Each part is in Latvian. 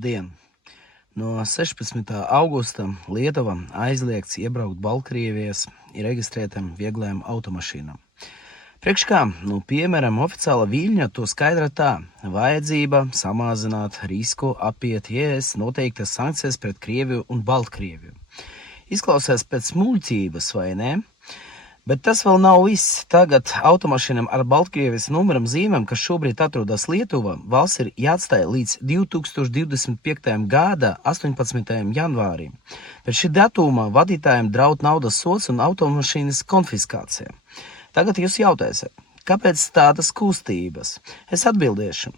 Labdien! No 16. augusta Lietuva aizliegts iebraukt Baltkrievijas reģistrētām vieglajām automašīnām. Priekš kā, piemēram, oficiāla Viļņa to skaidra tā: vajadzība samazināt risku apiet ES noteiktas sankcijas pret Krieviju un Baltkrieviju. Izklausās pēc muļķības, vai ne? Bet tas vēl nav viss. Tagad automašīnām ar Baltkrievijas numeram zīmēm, kas šobrīd atrodas Lietuvā, valsts ir jāatstāja līdz 2025. gada 18. janvārim. Pēc šī datuma vadītājiem draud naudas sods un automašīnas konfiskācija. Tagad jūs jautājsiet, kāpēc tādas kustības? Es atbildēšu.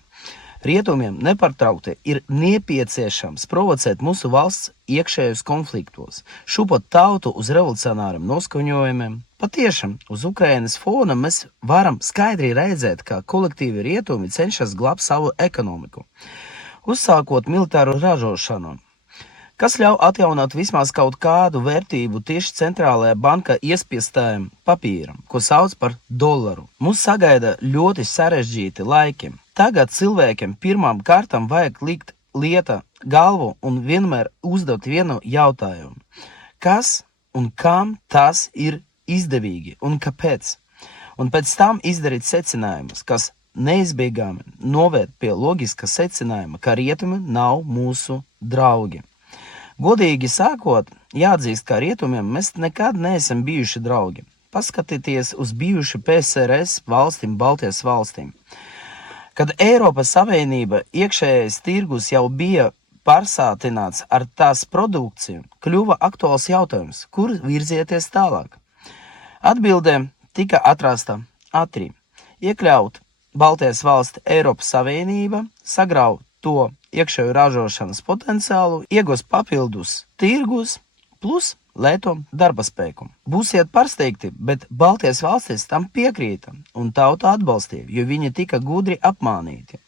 Rietumiem nepārtraukti ir nepieciešams provocēt mūsu valsts iekšējos konfliktos, šūpot tautu uz revolucionāriem noskaņojumiem. Patiešām, uz Ukrainas fona mēs varam skaidri redzēt, ka kolektīvi rietumi cenšas glābt savu ekonomiku, uzsākot militāru ražošanu, kas ļauj atjaunot vismaz kaut kādu vērtību tieši centrālajā banka iespiestajam papīram, ko sauc par dollaru. Mūs sagaida ļoti sarežģīti laiki. Tagad cilvēkiem pirmām kārtām vajag likt lieta galvu un vienmēr uzdot vienu jautājumu. Kas un kam tas ir izdevīgi un kāpēc? Un pēc tam izdarīt secinājumus, kas neizbēgami noved pie loģiska secinājuma, ka rietumi nav mūsu draugi. Godīgi sākot, jāatzīst, ka rietumiem mēs nekad neesam bijuši draugi. Paskatieties uz bijuši PSRS valstīm, Baltijas valstīm. Kad Eiropas Savienība iekšējais tirgus jau bija pārsātināts ar tās produkciju, kļuva aktuāls jautājums, kur virzieties tālāk. Atbildē tika atrasta ātri: iekļaut Baltijas valsti Eiropas Savienība, sagraut to iekšēju ražošanas potenciālu, iegūs papildus tirgus plus lēto darba spēku. Būsiet pārsteigti, bet Baltijas valstis tam piekrīta un tauta atbalstīja, jo viņi tika gudri apmānīti.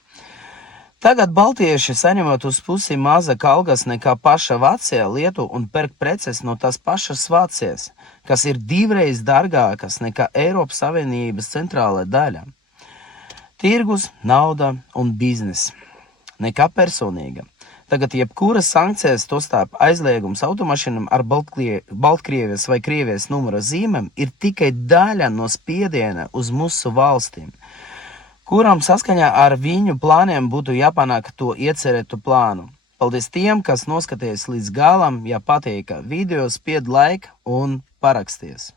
Tagad baltieši saņemot uz pusi mazāk algas nekā paša Vācija lietu un pērk preces no tās pašas Vācijas, kas ir divreiz dārgākas nekā Eiropas Savienības centrālā daļa. Tirgus, nauda un biznes. Nekā personīga. Tagad jebkuras sankcijas, tostarp aizliegums automašīnām ar Baltkrievijas vai Krievijas numura zīmēm, ir tikai daļa no spiediena uz mūsu valstīm, kuram saskaņā ar viņu plāniem būtu jāpanāk to iecerētu plānu. Paldies tiem, kas noskaties līdz galam, ja patīk video, spied like un paraksties.